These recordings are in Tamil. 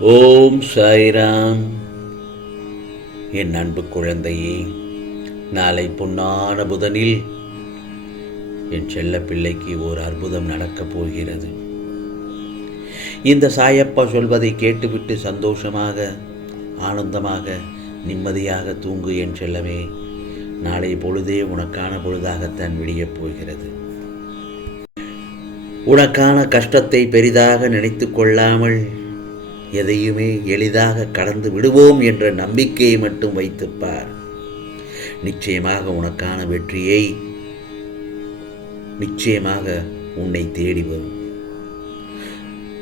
ஓம் சாய்ராம். என் அன்பு குழந்தையே நாளை பொன்னான புதனில் என் செல்ல பிள்ளைக்கு ஓர் அற்புதம் நடக்கப் போகிறது. இந்த சாயப்பா சொல்வதை கேட்டுவிட்டு சந்தோஷமாக ஆனந்தமாக நிம்மதியாக தூங்கு என் செல்லமே. நாளை பொழுதே உனக்கான பொழுதாகத்தான் விடியப் போகிறது. உனக்கான கஷ்டத்தை பெரிதாக நினைத்து கொள்ளாமல் எதையுமே எளிதாக கடந்து விடுவோம் என்ற நம்பிக்கையை மட்டும் வைத்துப்பார் நிச்சயமாக உனக்கான வெற்றியை நிச்சயமாக உன்னை தேடி வரும்.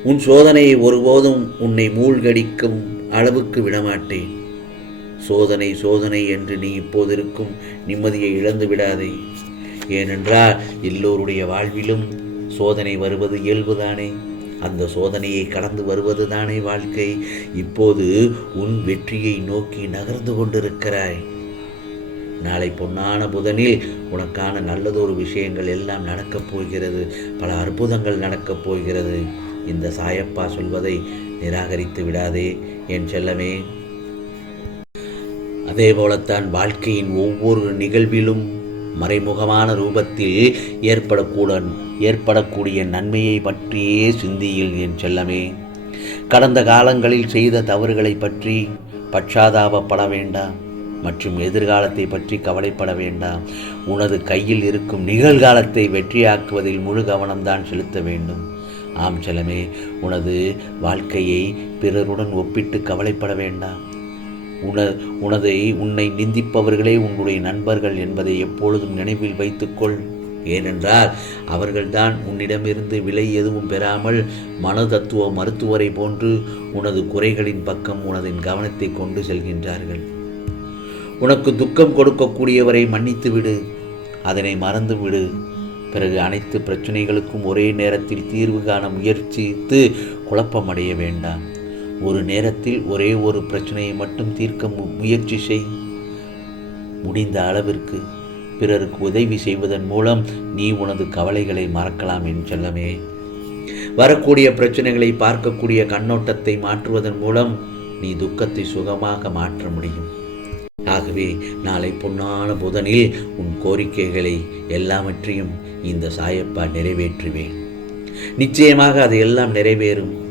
உன் சோதனையை ஒருபோதும் உன்னை மூழ்கடிக்கும் அளவுக்கு விடமாட்டேன். சோதனை சோதனை என்று நீ இப்போது இருக்கும் நிம்மதியை இழந்து விடாதே. ஏனென்றால் எல்லோருடைய வாழ்விலும் சோதனை வருவது இயல்புதானே. அந்த சோதனையை கடந்து வருவது தானே வாழ்க்கை? இப்போது உன் வெற்றியை நோக்கி நகர்ந்து கொண்டிருக்கிறாய். நாளை பொன்னான புதனில் உனக்கான நல்லதொரு விஷயங்கள் எல்லாம் நடக்கப் போகிறது. பல அற்புதங்கள் நடக்கப் போகிறது. இந்த சாயப்பா சொல்வதை நிராகரித்து விடாதே என் செல்லமே. அதே போலத்தான் வாழ்க்கையின் ஒவ்வொரு நிகழ்விலும் மறைமுகமான ரூபத்தில் ஏற்படக்கூட ஏற்படக்கூடிய நன்மையை பற்றியே சிந்தியில் என் செல்லமே. கடந்த காலங்களில் செய்த தவறுகளை பற்றி பட்சாதாபப்பட வேண்டாம். மற்றும் எதிர்காலத்தை பற்றி கவலைப்பட வேண்டாம். உனது கையில் இருக்கும் நிகழ்காலத்தை வெற்றியாக்குவதில் முழு கவனம்தான் செலுத்த வேண்டும். ஆம் செல்லமே உனது வாழ்க்கையை பிறருடன் ஒப்பிட்டு கவலைப்பட வேண்டாம். உன உனதை உன்னை நிந்திப்பவர்களே உன்னுடைய நண்பர்கள் என்பதை எப்பொழுதும் நினைவில் வைத்துக்கொள். ஏனென்றால் அவர்கள்தான் உன்னிடமிருந்து விலை எதுவும் பெறாமல் மனதத்துவ மருத்துவரை போன்று உனது குறைகளின் பக்கம் உனதின் கவனத்தை கொண்டு செல்கின்றார்கள். உனக்கு துக்கம் கொடுக்கக்கூடியவரை மன்னித்து விடு. அதனை மறந்து விடு. பிறகு அனைத்து பிரச்சனைகளுக்கும் ஒரே நேரத்தில் தீர்வு காண முயற்சித்து குழப்பமடைய வேண்டாம். ஒரு நேரத்தில் ஒரே ஒரு பிரச்சனையை மட்டும் தீர்க்க மு- முயற்சி செய். முடிந்த அளவிற்கு பிறருக்கு உதவி செய்வதன் மூலம் நீ உனது கவலைகளை மறக்கலாம் என் செல்லமே. வரக்கூடிய பிரச்சனைகளை பார்க்கக்கூடிய கண்ணோட்டத்தை மாற்றுவதன் மூலம் நீ துக்கத்தை சுகமாக மாற்ற முடியும். ஆகவே நாளை பொன்னான புதனில் உன் கோரிக்கைகளை எல்லாவற்றையும் இந்த சாயப்பா நிறைவேற்றுவேன். நிச்சயமாக அது எல்லாம் நிறைவேறும்.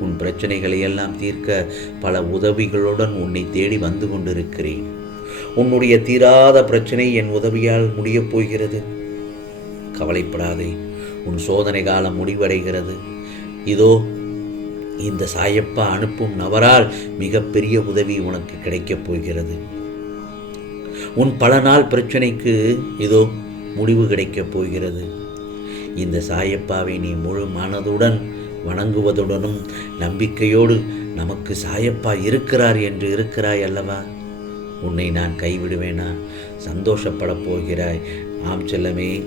உன் பிரச்சனைகளை எல்லாம் தீர்க்க பல உதவிகளுடன் உன்னை தேடி வந்து கொண்டிருக்கிறேன். உன்னுடைய தீராத பிரச்சனை என் உதவியால் முடியப் போகிறது. கவலைப்படாதே உன் சோதனை காலம் முடிவடைகிறது. இதோ இந்த சாயப்பா அனுப்பும் நபரால் மிகப்பெரிய உதவி உனக்கு கிடைக்கப் போகிறது. உன் பல நாள் பிரச்சனைக்கு இதோ முடிவு கிடைக்கப் போகிறது. இந்த சாயப்பாவை நீ முழு மனதுடன் வணங்குவதுடனும் நம்பிக்கையோடு நமக்கு சாயப்பா இருக்கிறார் என்று இருக்கிறாய் அல்லவா? உன்னை நான் கைவிடுவேனா? சந்தோஷப்படப் போகிறாய். ஆம் செல்லமே.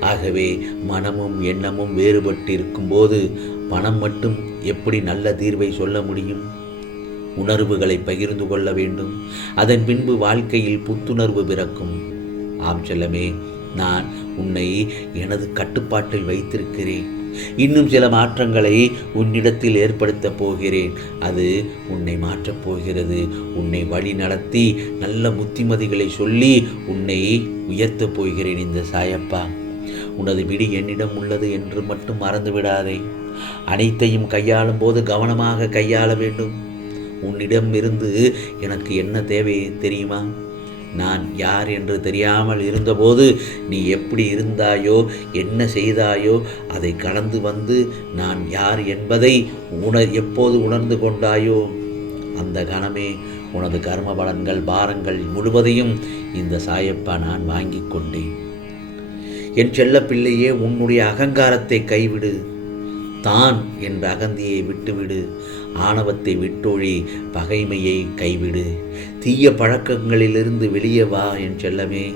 ஆகவே மனமும் எண்ணமும் வேறுபட்டிருக்கும் போது பணம் மட்டும் எப்படி நல்ல தீர்வை சொல்ல முடியும்? உணர்வுகளை பகிர்ந்து கொள்ள வேண்டும். அதன் பின்பு வாழ்க்கையில் புத்துணர்வு பிறக்கும். ஆம் செல்லமே. நான் உன்னை எனது கட்டுப்பாட்டில் வைத்திருக்கிறேன். இன்னும் சில மாற்றங்களை உன்னிடத்தில் ஏற்படுத்தப் போகிறேன். அது உன்னை மாற்றப் போகிறது. உன்னை வழி நடத்தி நல்ல புத்திமதிகளை சொல்லி உன்னை உயர்த்தப் போகிறேன் இந்த சாயப்பா. உனது விடி என்னிடம் உள்ளது என்று மட்டும் மறந்து விடாதே அனைத்தையும் கையாளும் போது கவனமாக கையாள வேண்டும். உன்னிடம் இருந்து எனக்கு என்ன தேவை தெரியுமா? நான் யார் என்று தெரியாமல் இருந்தபோது நீ எப்படி இருந்தாயோ என்ன செய்தாயோ அதை கடந்து வந்து நான் யார் என்பதை உண எப்போது உணர்ந்து கொண்டாயோ? அந்த கணமே உனது கர்ம பலன்கள் பாரங்கள் முழுவதையும் இந்த சாயப்பா நான் வாங்கிக் கொண்டேன். என் செல்ல பிள்ளையே உன்னுடைய அகங்காரத்தை கைவிடு. தான் என்ற அகந்தியை விட்டுவிடு. ஆணவத்தை விட்டொழி பகைமையை கைவிடு. தீய பழக்கங்களிலிருந்து வெளியே வா என் செல்லமே.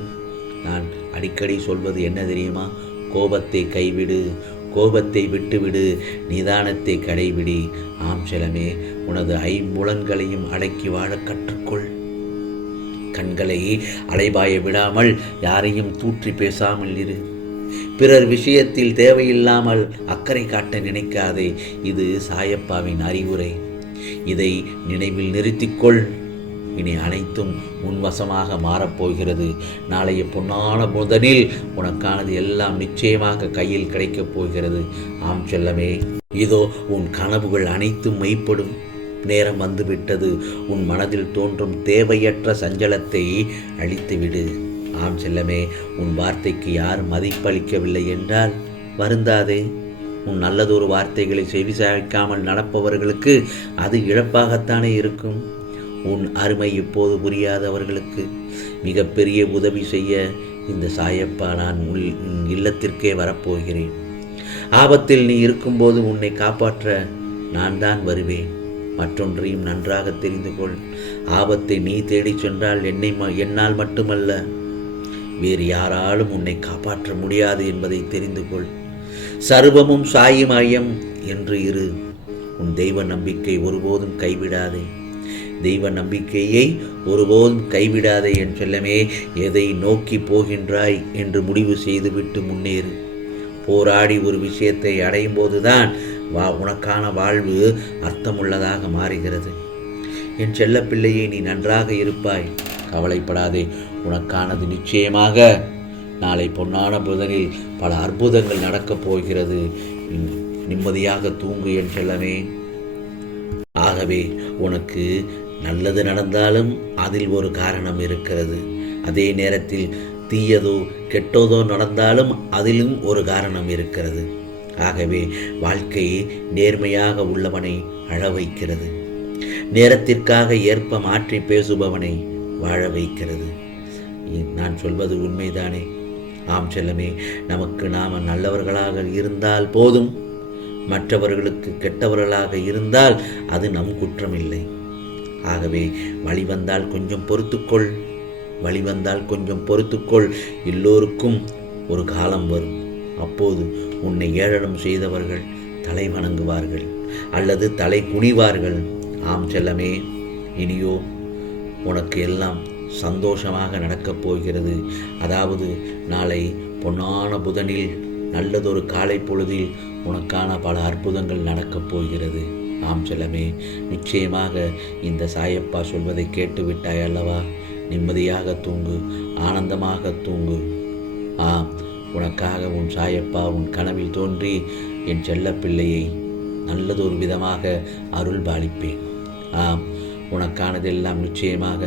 நான் அடிக்கடி சொல்வது என்ன தெரியுமா? கோபத்தை கைவிடு. கோபத்தை விட்டுவிடு. நிதானத்தை கடைபிடி. ஆம் செல்லமே உனது ஐம்புலன்களையும் அடக்கி வாழ கற்றுக்கொள். கண்களை அலைபாய விடாமல் யாரையும் தூற்றி பேசாமல் இரு. பிறர் விஷயத்தில் தேவையில்லாமல் அக்கறை காட்ட நினைக்காதே. இது சாயப்பாவின் அறிவுரை. இதை நினைவில் நிறுத்திக்கொள். இனி அனைத்தும் உன்வசமாக மாறப்போகிறது. நாளைய பொன்னான முதலில் உனக்கானது எல்லாம் நிச்சயமாக கையில் கிடைக்கப் போகிறது. ஆம் செல்லமே இதோ உன் கனவுகள் அனைத்தும் மெய்ப்படும். நேரம் வந்துவிட்டது. உன் மனதில் தோன்றும் தேவையற்ற சஞ்சலத்தை அழித்துவிடு. ஆம் செல்லமே உன் வார்த்தைக்கு யார் மதிப்பளிக்கவில்லை என்றால் வருந்தாதே. உன் நல்லதொரு வார்த்தைகளை செவிசாய்க்காமல் நடப்பவர்களுக்கு அது இழப்பாகத்தானே இருக்கும். உன் அருமை இப்போது புரியாதவர்களுக்கு மிகப்பெரிய உதவி செய்ய இந்த சாயப்பா நான் உள் உன் இல்லத்திற்கே வரப்போகிறேன். ஆபத்தில் நீ இருக்கும்போது உன்னை காப்பாற்ற நான் தான் வருவேன். மற்றொன்றையும் நன்றாக தெரிந்து கொள். ஆபத்தை நீ தேடிச் சென்றால் என்னை ம- என்னால் மட்டுமல்ல வேறு யாராலும் உன்னை காப்பாற்ற முடியாது என்பதை தெரிந்து கொள். சர்வமும் சாயுமாயம் என்று இரு. உன் தெய்வ நம்பிக்கை ஒருபோதும் கைவிடாதே. தெய்வ நம்பிக்கையை ஒருபோதும் கைவிடாதே என் செல்லமே எதை நோக்கி போகின்றாய் என்று முடிவு செய்துவிட்டு முன்னேறு. போராடி ஒரு விஷயத்தை அடையும் போதுதான் வா உனக்கான வாழ்வு அர்த்தமுள்ளதாக மாறுகிறது. என் செல்லப்பிள்ளையை நீ நன்றாக இருப்பாய். கவலைப்படாதே. உனக்கானது நிச்சயமாக. நாளை பொன்னான புதனில் பல அற்புதங்கள் நடக்கப் போகிறது. நிம்மதியாக தூங்கு என் செல்லமே. ஆகவே உனக்கு நல்லது நடந்தாலும் அதில் ஒரு காரணம் இருக்கிறது. அதே நேரத்தில் தீயதோ கெட்டதோ நடந்தாலும் அதிலும் ஒரு காரணம் இருக்கிறது. ஆகவே வாழ்க்கை நேர்மையாக உள்ளவனை அழ வைக்கிறது. நேரத்திற்காக ஏற்ப மாற்றி பேசுபவனை வாழ வைக்கிறது. நான் சொல்வது உண்மைதானே? ஆம் செல்லமே நமக்கு நாம் நல்லவர்களாக இருந்தால் போதும். மற்றவர்களுக்கு கெட்டவர்களாக இருந்தால் அது நம் குற்றமில்லை. ஆகவே வழி வந்தால் கொஞ்சம் பொறுத்துக்கொள். வழி வந்தால் கொஞ்சம் பொறுத்துக்கொள். எல்லோருக்கும் ஒரு காலம் வரும். அப்போது உன்னை ஏழனம் செய்தவர்கள் தலை வணங்குவார்கள் அல்லது தலை குனிவார்கள். ஆம் செல்லமே இனியோ உனக்கு எல்லாம் சந்தோஷமாக நடக்கப் போகிறது. அதாவது நாளை பொன்னான புதனில் நல்லதொரு காலை பொழுதில் உனக்கான பல அற்புதங்கள் நடக்கப் போகிறது. ஆம் செல்லமே நிச்சயமாக இந்த சாயப்பா சொல்வதை கேட்டு விட்டாய் அல்லவா? நிம்மதியாக தூங்கு ஆனந்தமாக தூங்கு. ஆம் உனக்காக உன் சாயப்பா உன் கனவில் தோன்றி என் செல்லப்பிள்ளையை நல்லதொரு விதமாக அருள் பாலிப்பேன் ஆம் உனக்கானதெல்லாம் நிச்சயமாக